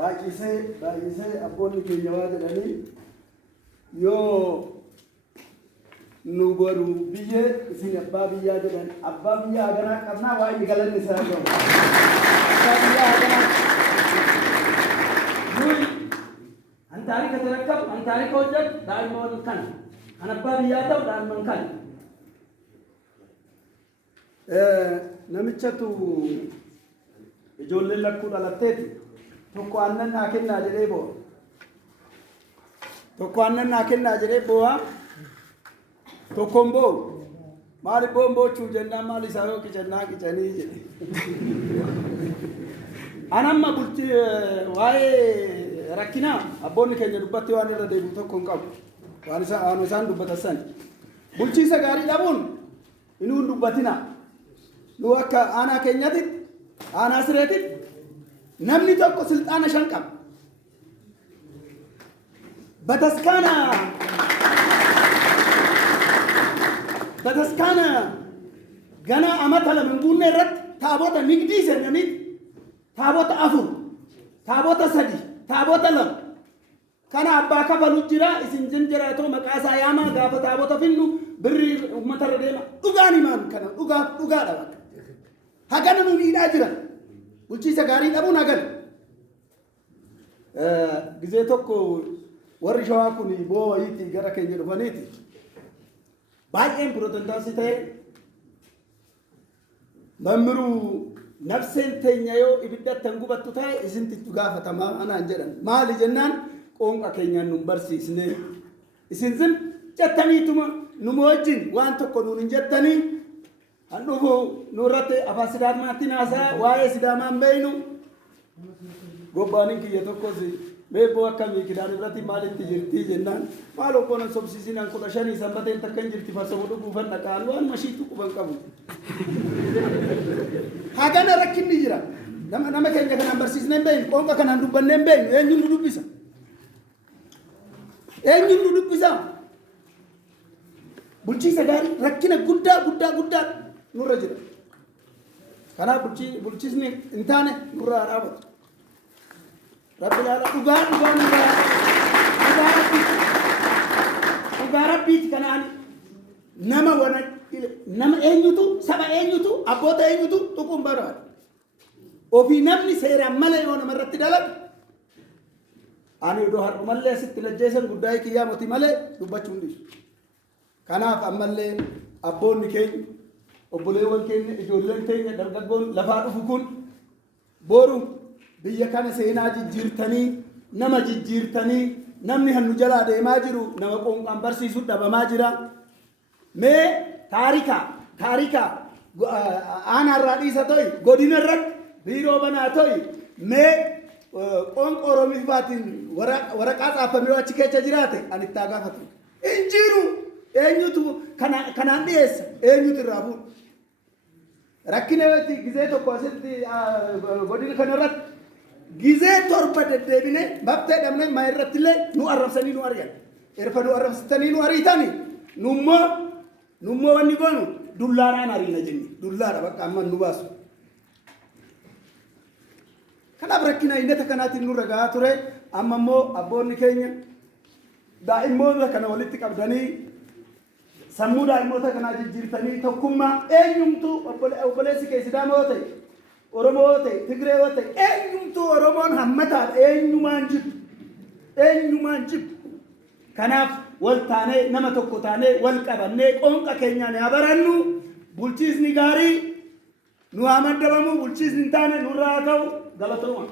baay'isee abboonni keenya waa jedhanii yoo nu godhu biyyee isin abbaa biyyaa jedhan abbaa biyyaa haganaa qabnaa waa inni galanni isaa ta'u abbaa biyyaa haganaa nuyi an taarika tarakkab an taarika hojjat daa'imman kan abbaa biyyaa ta'u daa'imman kan namichatu ijoolleen lakkuu dhalatteeti tokko aannan naa kennaa jedhee boo'a tokko aannan naa kennaa jedhee boo'a tokkoon boo'u maaliif boon boochuu jennaan maal isaa yoo qicannaa qicanii jedhe anamma bultii waa'ee rakkinaa abboonni keenya dubbatti waan irra deebi'u tokko hin qabu waan isaan dubbatan bulchiisa gaarii dhabuun inuun dubbatina nu akka aanaa keenyatti aanaa sireetitti namni tokko silxaana 5 qaba bataskaana gana amata lama guunne irratti taabota nigdii seenanii taabota 4 taabota 3 taabota 2 kana abbaa kafalu jira isin jinjiraatoo maqaasaa yaama gaafa taabota finnu birri ummata redeema dhugaan imaan kana dhugaadha bakka hagana nu miidhaa jiran bulchiisa gaarii dhabuun hagana gizee tokko warri shawaa kun boo wayiitti gara keenya dhufaniiti baay'een pirootentaasii ta'e mammiruu nafseen teenya yoo ibiddattan gubattu ta'e isinti gaafatamaa anaan jedhan maali jennaan qoonqa keenyaan nun barsiisne isin jettaniituma numa wajjin waan tokko nuun hin jettanii han dhufu nurratti afaan sidaamaatti naasaa waa'ee sidaamaan beeynu gobbaanin kiyya tokkos meeboo akkamii kidaan irratti maalitti jirtii jennaan maal okkoon sobsiisinaan 15 sanbateen takkan jirti farsamu dhuguufan dhaqaan waan mashiitu quban qabu hagana rakkinni jira nama keenya kanaan barsiisneen beeynu qoonqa kanaan dubbanneen beeynu eenyuun nu dubbisa bulchiisa gaarii rakkina guddaa nurra jira kanaaf bulchiisni hin taane nurraa dhaabatu rabbi laala dhugaa rabbiiti kanaan nama eenyutu saba eenyutu abboota eenyutu tuquun barbaada ofii namni seeraan malee yoo namarratti dalagu ani odoo har'u mallee asitti lajjeessan guddaa kiyyaamoti malee dubbachuu hin dhiisu kanaaf ammallee abboonni keenya obboleewwan keenya ijoolleen keenya dargaggoon lafaa dhufu kun boru biyya kana seenaa jijjiirtanii nama jijjiirtanii namni hannu jalaa deemaa jiru nama qoonqaan barsiisuu dhabamaa jira mee taarika aanarraa dhiisa to'i godina irratti biiroo banaa to'i mee qoonqa oromifaatiin waraqaa xaafamee achi keessa jiraate ani itti gaafatu injiru eenyutu kanaan dhiyeessa eenyutu irraa fuudha rakkina wetti gizee tokko asitti godina kanarratti gizee torba deddeebine baftee dhabne maa irratti illee nu arrabsanii nu ari'an erfa nu arrabsitanii nu ariitani nummoo wanni goonu dullaadhaan ariina jenni dullaadha bakka amma nu baasu kanaaf rakkina innata kanaatiin nurra gahaa ture amma immoo abboonni keenya daa'immoota kana walitti qabdanii sammuu daa'immoota kanaa jijjiirtanii tokkummaa eenyumtu obboleessi kee Sidaamaa yoo ta'e Oromoo yoo ta'e Tigree yoo ta'e eenyumtu Oromoon hammataadha eenyumaan jibbu kanaaf wal taanee nama tokko taanee wal qabannee qoonqa keenyaan haa barannu bulchiisni gaarii nu haa maddabamu bulchiisni hin taane nurraa haa ka'u galatooma.